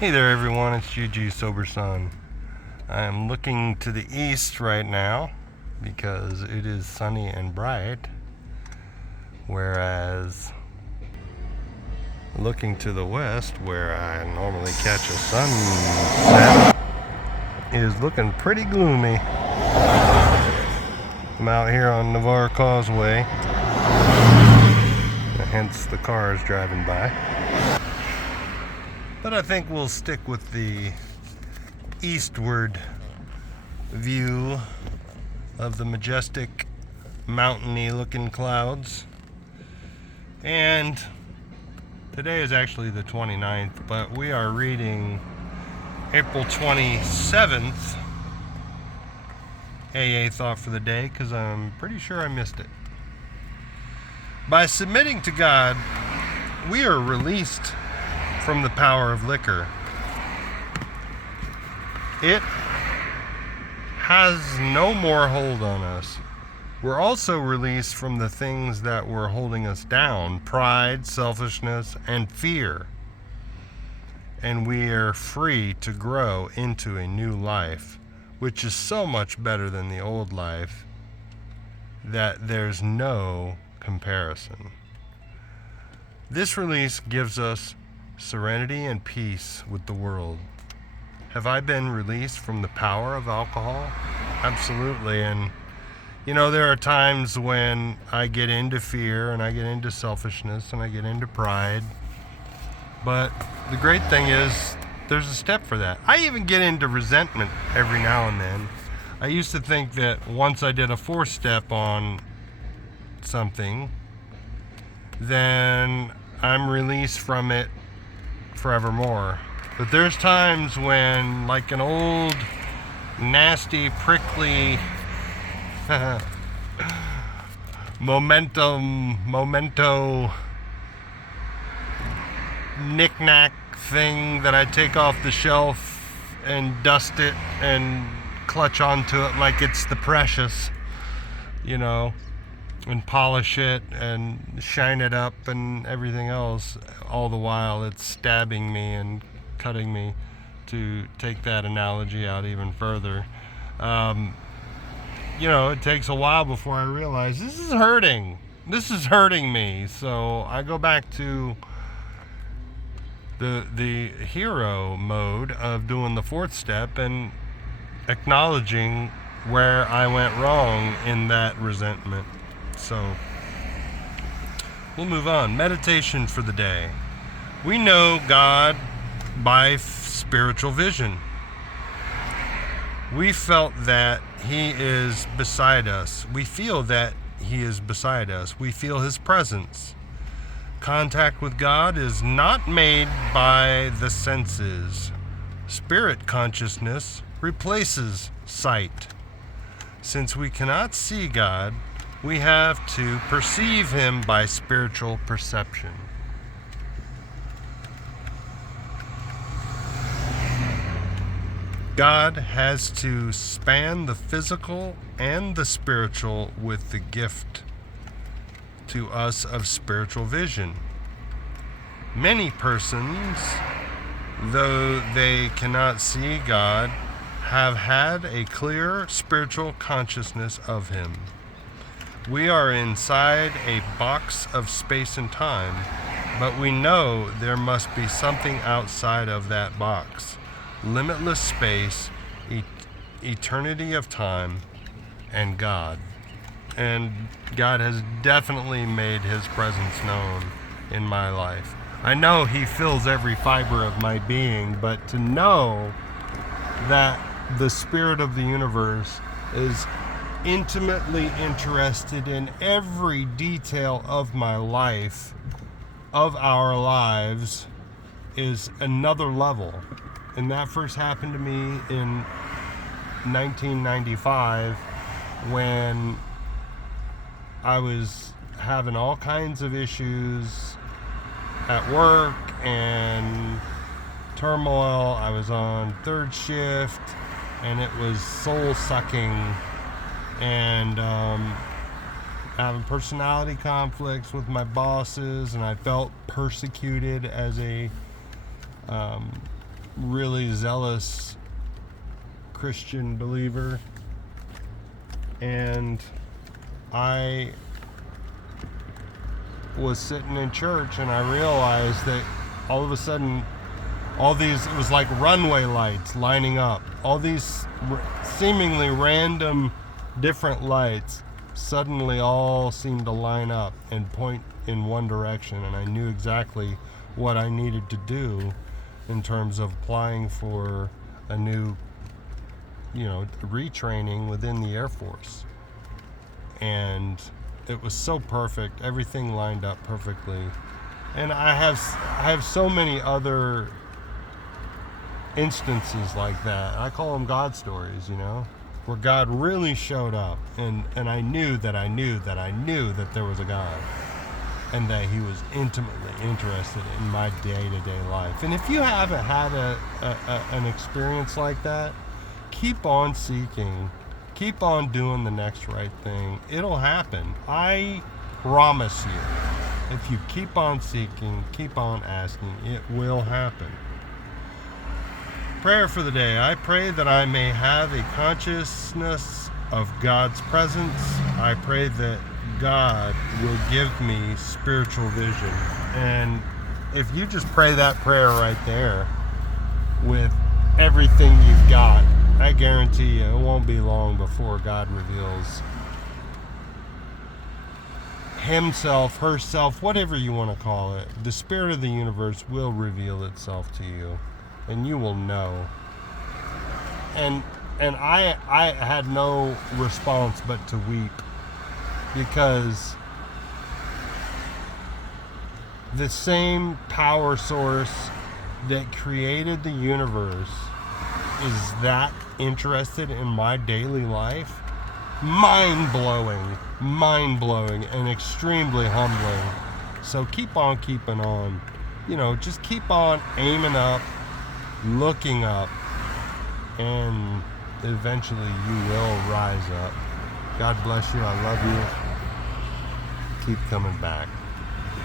Hey there everyone, it's GG Sober Sun. I am looking to the east right now because it is sunny and bright, whereas looking to the west where I normally catch a sunset is looking pretty gloomy. I'm out here on Navarre Causeway, hence the cars driving by. But I think we'll stick with the eastward view of the majestic, mountainy looking clouds. And today is actually the 29th, but we are reading April 27th AA Thought for the Day because I'm pretty sure I missed it. By submitting to God, we are released from the power of liquor. It has no more hold on us. We're also released from the things that were holding us down: pride, selfishness, and fear. And we are free to grow into a new life, which is so much better than the old life that there's no comparison. This release gives us serenity and peace with the world. Have I been released from the power of alcohol? Absolutely. And there are times when I get into fear and I get into selfishness and I get into pride. But the great thing is there's a step for that. I even get into resentment every now and then. I used to think that once I did a 4-step on something, then I'm released from it forevermore. But there's times when, like an old, nasty, prickly memento knick-knack thing that I take off the shelf and dust it and clutch onto it like it's the precious, and polish it and shine it up and everything else. All the while it's stabbing me and cutting me, to take that analogy out even further. It takes a while before I realize this is hurting me. So I go back to the hero mode of doing the 4th step and acknowledging where I went wrong in that resentment. So we'll move on. Meditation for the day. We know God by spiritual vision. We felt that He is beside us. We feel that He is beside us. We feel His presence. Contact with God is not made by the senses. Spirit consciousness replaces sight. Since we cannot see God, we have to perceive Him by spiritual perception. God has to span the physical and the spiritual with the gift to us of spiritual vision. Many persons, though they cannot see God, have had a clear spiritual consciousness of Him. We are inside a box of space and time, but we know there must be something outside of that box. Limitless space, eternity of time, and God. And God has definitely made His presence known in my life. I know He fills every fiber of my being, but to know that the Spirit of the universe is intimately interested in every detail of my life, of our lives, is another level. And that first happened to me in 1995 when I was having all kinds of issues at work and turmoil. I was on 3rd shift and it was soul sucking, and having personality conflicts with my bosses, and I felt persecuted as a really zealous Christian believer, and I was sitting in church and I realized that all of a sudden it was like runway lights lining up. All these seemingly random different lights suddenly all seemed to line up and point in one direction, and I knew exactly what I needed to do in terms of applying for a new, retraining within the Air Force. And it was so perfect. Everything lined up perfectly. And I have so many other instances like that. I call them God stories, where God really showed up, and I knew that there was a God, and that he was intimately interested in my day-to-day life. And if you haven't had an experience like that, keep on seeking. Keep on doing the next right thing. It'll happen. I promise you. If you keep on seeking, keep on asking, it will happen. Prayer for the day. I pray that I may have a consciousness of God's presence. I pray that God will give me spiritual vision. And if you just pray that prayer right there with everything you've got, I guarantee you it won't be long before God reveals himself, herself, whatever you want to call it. The spirit of the universe will reveal itself to you, and you will know. And I had no response but to weep, because the same power source that created the universe is that interested in my daily life. Mind-blowing, and extremely humbling. So keep on keeping on. Just keep on aiming up, looking up, and eventually you will rise up. God bless you. I love you. Keep coming back.